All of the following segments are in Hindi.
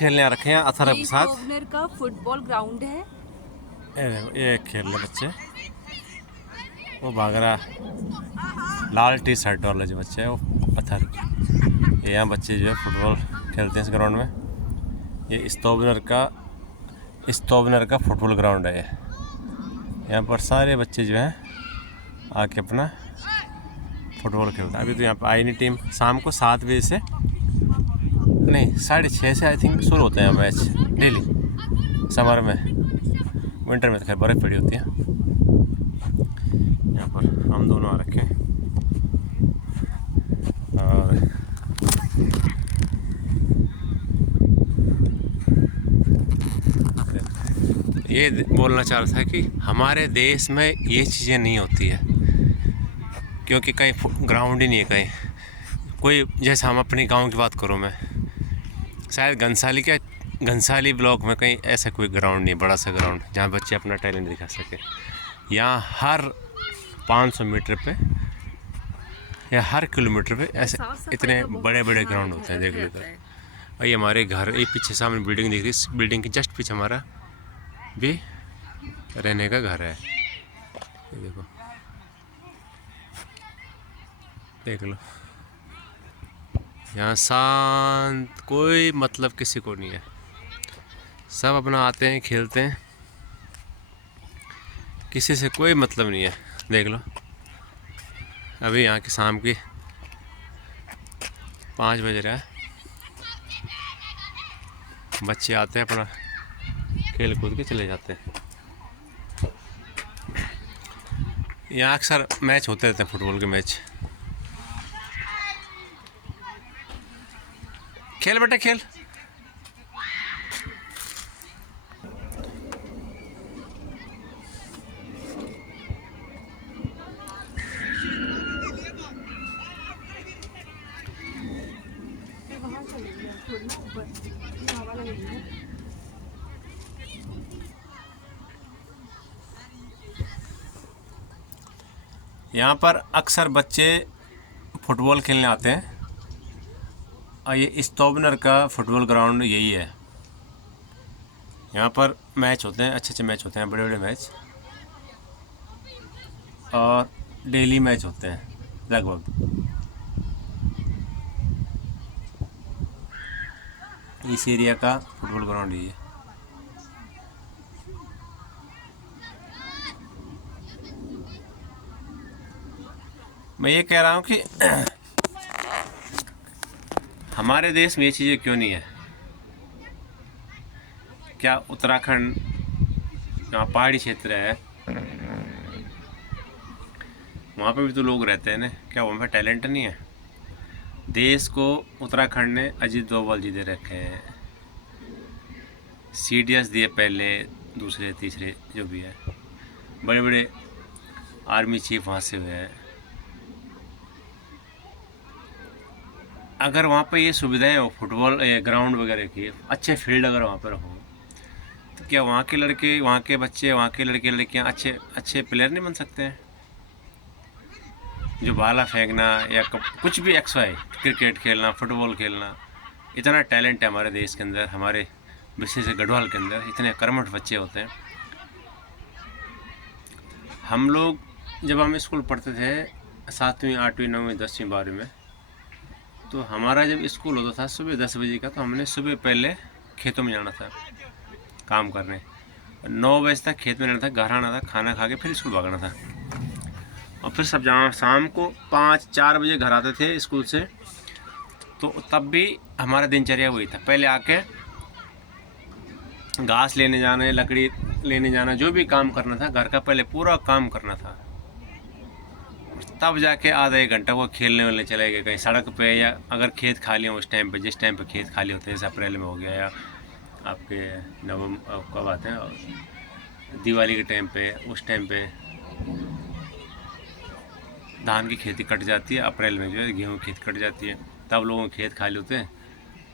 खेलने आ रखे हैं अथर्व के साथ। ओवनर का फुटबॉल ग्राउंड है। ये खेल रहे बच्चे, वो भाग रहा लाल टी शर्ट वाला जो बच्चा है वो अथर। ये यहाँ बच्चे जो है फुटबॉल खेलते हैं इस ग्राउंड में। ये स्टोवनर का फुटबॉल ग्राउंड है। यहाँ पर सारे बच्चे जो हैं आके अपना फुटबॉल खेलते हैं। अभी तो यहाँ पर आई नहीं टीम। शाम को 7 बजे से नहीं 6:30 से आई थिंक शुरू होते हैं मैच डेली। समर में, विंटर में तो खैर बर्फ़ पड़ी होती है। यहाँ पर हम दोनों आ रखे हैं और ये बोलना चाह रहा था कि हमारे देश में ये चीज़ें नहीं होती है, क्योंकि कहीं ग्राउंड ही नहीं है कहीं कोई। जैसे हम अपने गांव की बात करूँ मैं, शायद घनसाली ब्लॉक में कहीं ऐसा कोई ग्राउंड नहीं, बड़ा सा ग्राउंड जहाँ बच्चे अपना टैलेंट दिखा सके। यहाँ हर 500 मीटर पे या हर किलोमीटर पे ऐसे इतने बड़े बड़े ग्राउंड होते हैं। देख लो इधर, और ये हमारे घर, ये पीछे सामने बिल्डिंग दिख रही है, इस बिल्डिंग के जस्ट पीछे हमारा भी रहने का घर है। ये देखो, देख लो, यहाँ शांत, कोई मतलब किसी को नहीं है। सब अपना आते हैं, खेलते हैं, किसी से कोई मतलब नहीं है। देख लो, अभी यहाँ की शाम की 5 बज रहा है। बच्चे आते हैं, अपना खेल कूद के चले जाते हैं। यहाँ अक्सर मैच होते रहते हैं, फुटबॉल के मैच। खेल बेटा खेल। यहाँ पर अक्सर बच्चे फुटबॉल खेलने आते हैं और ये स्टोवनर का फुटबॉल ग्राउंड यही है। यहाँ पर मैच होते हैं, अच्छे अच्छे मैच होते हैं, बड़े बड़े मैच, और डेली मैच होते हैं लगभग। इस एरिया का फुटबॉल ग्राउंड यही है। मैं ये कह रहा हूँ कि हमारे देश में ये चीज़ें क्यों नहीं है? क्या उत्तराखंड, जहाँ पहाड़ी क्षेत्र है, वहाँ पे भी तो लोग रहते हैं ना, क्या वहाँ पे टैलेंट नहीं है? देश को उत्तराखंड ने अजीत डोभाल जी दे रखे हैं, CDS दिए पहले, दूसरे तीसरे जो भी है, बड़े बड़े आर्मी चीफ वहाँ से हुए हैं। अगर वहाँ पे ये सुविधाएं हो, फुटबॉल ग्राउंड वगैरह की, अच्छे फील्ड अगर वहाँ पर हो, तो क्या वहाँ के लड़के, वहाँ के बच्चे, वहाँ के लड़के लड़कियाँ अच्छे अच्छे प्लेयर नहीं बन सकते हैं? जो भाला फेंकना या कुछ भी XY, क्रिकेट खेलना, फुटबॉल खेलना, इतना टैलेंट है हमारे देश के अंदर, हमारे विशेष गढ़वाल के अंदर इतने कर्मठ बच्चे होते हैं। हम लोग जब हम स्कूल पढ़ते थे 7वीं 8वीं 9वीं 10वीं 12वीं में, तो हमारा जब स्कूल होता था सुबह 10 बजे का, तो हमने सुबह पहले खेतों में जाना था काम करने। 9 बजे तक खेत में रहना था, घर आना था, खाना खा के फिर स्कूल भागना था। और फिर सब जहाँ शाम को 5-4 बजे घर आते थे स्कूल से, तो तब भी हमारा दिनचर्या वही था। पहले आके घास लेने जाना, लकड़ी लेने जाना, जो भी काम करना था घर का, पहले पूरा काम करना था। तब जाके आधा 1 घंटा वो खेलने वाले चले गए कहीं सड़क पे, या अगर खेत खाली हो उस टाइम पे, जिस टाइम पे खेत खाली होते हैं, जैसे अप्रैल में हो गया, या आपके नवंबर कब आते हैं, दिवाली के टाइम पे, उस टाइम पे धान की खेती कट जाती है। अप्रैल में जो है गेहूँ की खेती कट जाती है, तब लोगों के खेत खाली होते हैं।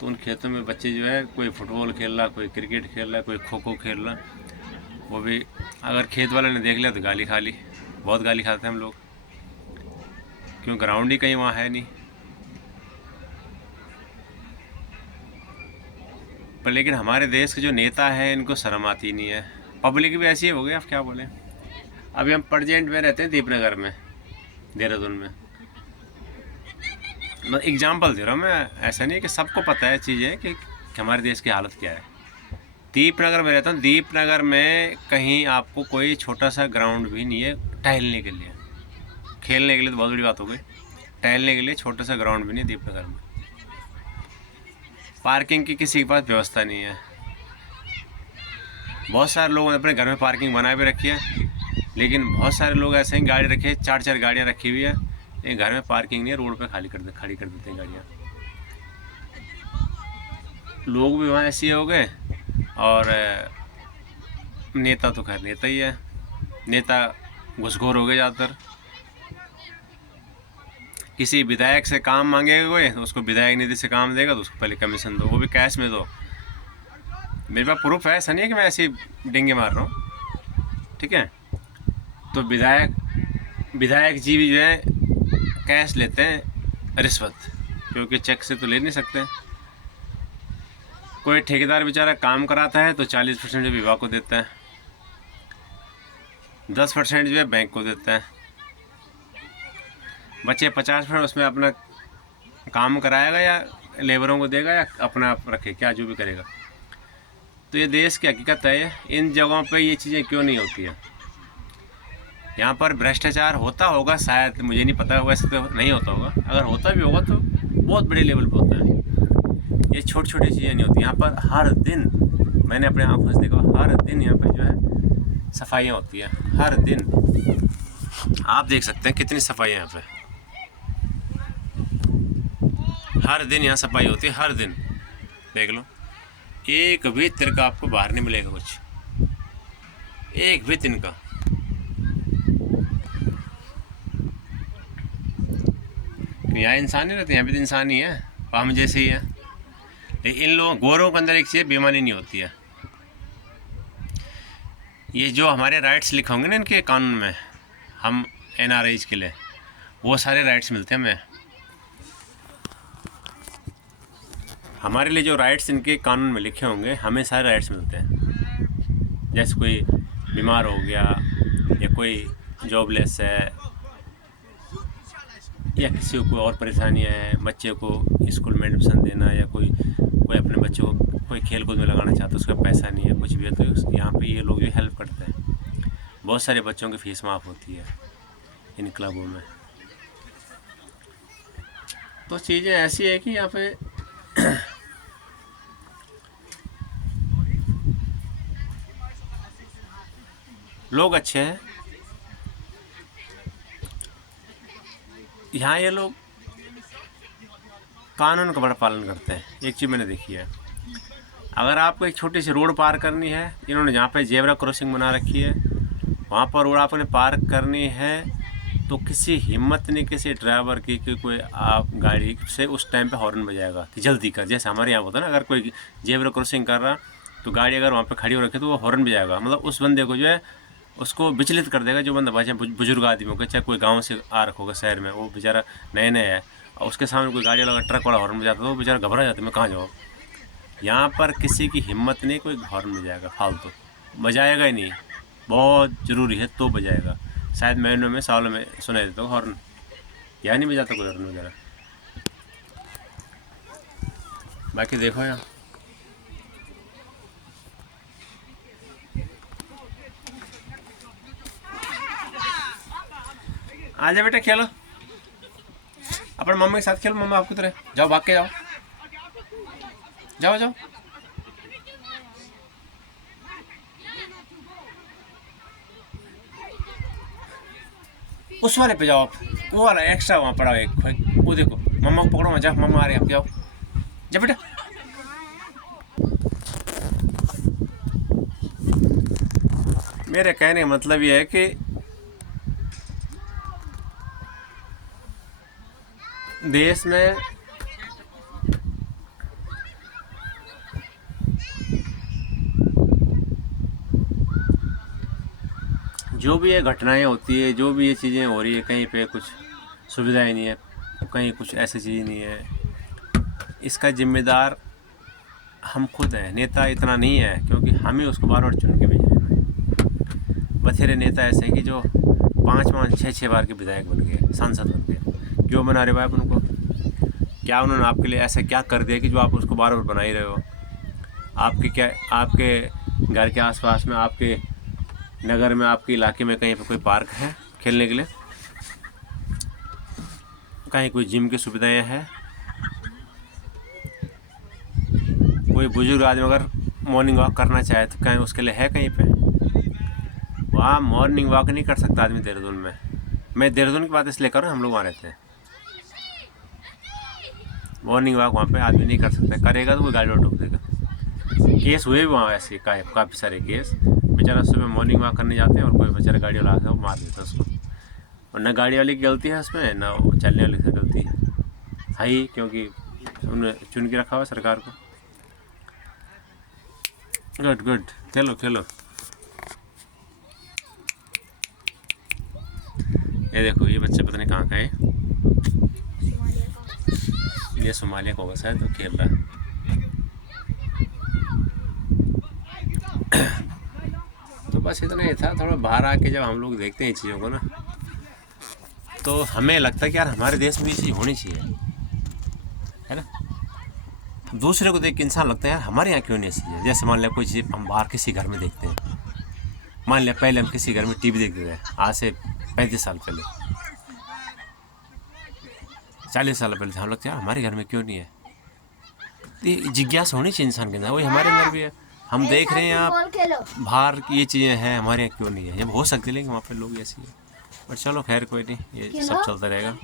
तो उन खेतों में बच्चे जो है, कोई फुटबॉल खेल रहा, कोई क्रिकेट खेल रहा, कोई खो खो खेल रहा। वो भी अगर खेत वाले ने देख लिया तो गाली खा ली, बहुत गाली खाते हैं हम लोग, क्यों ग्राउंड ही कहीं वहाँ है नहीं। पर लेकिन हमारे देश के जो नेता हैं इनको शर्म आती नहीं है। पब्लिक भी ऐसी हो गई, आप क्या बोलें। अभी हम प्रेजेंट में रहते हैं दीपनगर में, देहरादून में। मैं एग्जांपल दे रहा हूँ मैं, ऐसा नहीं है कि सबको पता है चीज़ें कि हमारे देश की हालत क्या है। दीपनगर में रहता हूँ, दीपनगर में कहीं आपको कोई छोटा सा ग्राउंड भी नहीं है टहलने के लिए। खेलने के लिए तो बहुत बड़ी बात हो गई, टहलने के लिए छोटा सा ग्राउंड भी नहीं है दीपनगर में। पार्किंग की किसी के पास व्यवस्था नहीं है। बहुत सारे लोगों ने अपने घर में पार्किंग बना भी रखी है, लेकिन बहुत सारे लोग ऐसे ही गाड़ी रखे, 4-4 गाड़ियाँ रखी हुई है, लेकिन घर में पार्किंग नहीं है, रोड पे खड़ी कर देते हैं गाड़ियाँ। लोग भी वहाँ ऐसे ही हो गए। और नेता तो खैर नेता ही है, नेता घुसखोर हो गए ज़्यादातर। किसी विधायक से काम मांगेगा कोई तो उसको विधायक निधि से काम देगा तो उसको पहले कमीशन दो, वो भी कैश में दो। मेरे पास प्रूफ है, ऐसा नहीं है कि मैं ऐसे ही डेंगे मार रहा हूँ, ठीक है। तो विधायक जी भी जो है कैश लेते हैं रिश्वत, क्योंकि चेक से तो ले नहीं सकते। कोई ठेकेदार बेचारा काम कराता है तो 40% जो विभाग को देता है, 10% जो है बैंक को देता है, बच्चे 50% उसमें अपना काम कराएगा या लेबरों को देगा या अपना आप रखे, क्या जो भी करेगा। तो ये देश की हकीकत है। इन जगहों पे ये चीज़ें क्यों नहीं होती है? यहाँ पर भ्रष्टाचार होता होगा शायद, मुझे नहीं पता, वैसे तो नहीं होता होगा। अगर होता भी होगा तो बहुत बड़े लेवल पे होता है। ये छोटी छोटी चीज़ें नहीं होती। यहाँ पर हर दिन, मैंने अपने आँखों से देखा, हर दिन यहाँ पे जो है सफाइयाँ होती है। हर दिन आप देख सकते हैं कितनी सफाइयाँ यहाँ पे, हर दिन यहाँ सफाई होती है, हर दिन देख लो। एक भी तिनका आपको बाहर नहीं मिलेगा, कुछ एक भी तिनका। यहाँ इंसान ही रहते हैं, यहाँ भी तो इंसान ही है, हम जैसे ही है। लेकिन इन लोगों गोरों के अंदर एक चीज़ बेईमानी नहीं होती है। ये जो हमारे राइट्स लिखे होंगे ना इनके कानून में, हम NRIs के लिए, वो सारे राइट्स मिलते हैं हमें। हमारे लिए जो राइट्स इनके कानून में लिखे होंगे, हमें सारे राइट्स मिलते हैं। जैसे कोई बीमार हो गया या कोई जॉबलेस है या किसी को कोई और परेशानियाँ है, बच्चे को स्कूल में एडमिशन देना, या कोई अपने बच्चों को कोई खेल कूद में लगाना चाहता है, उसका पैसा नहीं है, कुछ भी है, तो यहाँ पे ये लोग जो हेल्प करते हैं। बहुत सारे बच्चों की फ़ीस माफ़ होती है इन क्लबों में। तो चीज़ें ऐसी है कि यहाँ पे लोग अच्छे हैं। यहाँ ये लोग कानून का बड़ा पालन करते हैं। एक चीज़ मैंने देखी है, अगर आपको एक छोटी सी रोड पार करनी है, इन्होंने जहाँ पे जेब्रा क्रॉसिंग बना रखी है, वहाँ पर रोड आपने पार करनी है, तो किसी हिम्मत नहीं किसी ड्राइवर की कि कोई आप गाड़ी से उस टाइम पे हॉर्न बजाएगा कि जल्दी कर। जैसे हमारे यहाँ होता है ना, अगर कोई जेब्रा क्रॉसिंग कर रहा तो गाड़ी अगर वहाँ पे खड़ी हो रखी तो वो हॉर्न बजाएगा, मतलब उस बंदे को जो है उसको विचलित कर देगा। जो बंदा बचा बुजुर्ग आदमी होगा, चाहे कोई गाँव से आ रखा होगा शहर में, वो बेचारा नए नए है और उसके सामने कोई गाड़ी वाला ट्रक वाला हॉर्न बजाता है तो वो बेचारा घबरा जाता है, मैं कहाँ जाऊँ। यहाँ पर किसी की हिम्मत नहीं कोई हॉर्न बजाएगा, फालतू बजाएगा ही नहीं। बहुत ज़रूरी है तो बजाएगा। शायद महीनों में सालों में सुनाई देता हो हॉर्न, यहाँ नहीं बजाता कोई हॉर्न वगैरह। बाकी देखो यहाँ आ जाओ बेटा, खेलो अपने मम्मी के साथ, खेलो मम्मा आपकी तरह। जाओ भाग के जाओ, जाओ जाओ। उस वाले पे जाओ आप, वो वाला एक्स्ट्रा वहाँ पड़ा है एक, वो देखो। मम्मा को पकड़ो, जाओ मम्मा आ रही है, आप जाओ, जाओ बेटा। मेरे कहने का मतलब ये है कि देश में जो भी ये घटनाएं होती है, जो भी ये चीज़ें हो रही है, कहीं पे कुछ सुविधाएं नहीं है, कहीं कुछ ऐसी चीज़ नहीं है, इसका जिम्मेदार हम खुद हैं, नेता इतना नहीं है, क्योंकि हम ही उसको बार बार चुन के भेज रहे हैं। बथेरे नेता ऐसे हैं कि जो 5-5, 6-6 बार के विधायक बन गए, सांसद बन गए। क्यों बना रहे हो आप उनको? क्या उन्होंने आपके लिए ऐसा क्या कर दिया कि जो आप उसको बार बार बना ही रहे हो? आपके घर के आसपास में, आपके नगर में, आपके इलाके में कहीं पे कोई पार्क है खेलने के लिए? कहीं कोई जिम की सुविधाएं हैं? कोई बुजुर्ग आदमी अगर मॉर्निंग वॉक करना चाहे तो कहीं उसके लिए है कहीं पे? वहाँ मॉर्निंग वॉक नहीं कर सकता आदमी देहरादून में। मैं देहरादून की बात इसलिए कर रहा हूँ, हम लोग वहाँ रहते हैं। मॉर्निंग वॉक वहाँ पे आदमी नहीं कर सकता, करेगा तो कोई गाड़ी में ठोक देगा। केस हुए भी वहाँ ऐसे काफ़ी सारे केस। बेचारा सुबह मॉर्निंग वॉक करने जाते हैं और कोई बेचारा गाड़ी वाला आता है, वो मार देता है उसको। और न गाड़ी वाले की गलती है उसमें, न वो चलने वाले की गलती है ही, क्योंकि उन्होंने चुन के रखा हुआ सरकार को। गुड गुड, खेलो खेलो। ये देखो, ये बच्चा पता नहीं कहाँ का है, ये सोमालिया का होगा शायद, तो खेल रहा है। तो बस इतना ही था। थोड़ा बाहर आके जब हम लोग देखते हैं चीज़ों को ना, तो हमें लगता है कि यार हमारे देश में ये चीज़ होनी चाहिए, है ना। दूसरे को देख के इंसान लगता है यार हमारे यहाँ क्यों नहीं ऐसी है। जैसे मान लिया कोई चीज़ हम बाहर किसी घर में देखते हैं, मान लिया पहले हम किसी घर में टीवी देखते थे, आज से 35 साल पहले, 40 साल पहले, हम लगता है यार हमारे घर में क्यों नहीं है। ये जिज्ञासा होनी चाहिए इंसान के अंदर, वही हमारे अंदर भी है। हम देख रहे हैं आप बाहर की ये चीज़ें हैं, हमारे यहाँ क्यों नहीं है। जब हो सकती है लेकिन वहाँ पे लोग ऐसी है। पर चलो खैर कोई नहीं, ये सब चलता रहेगा।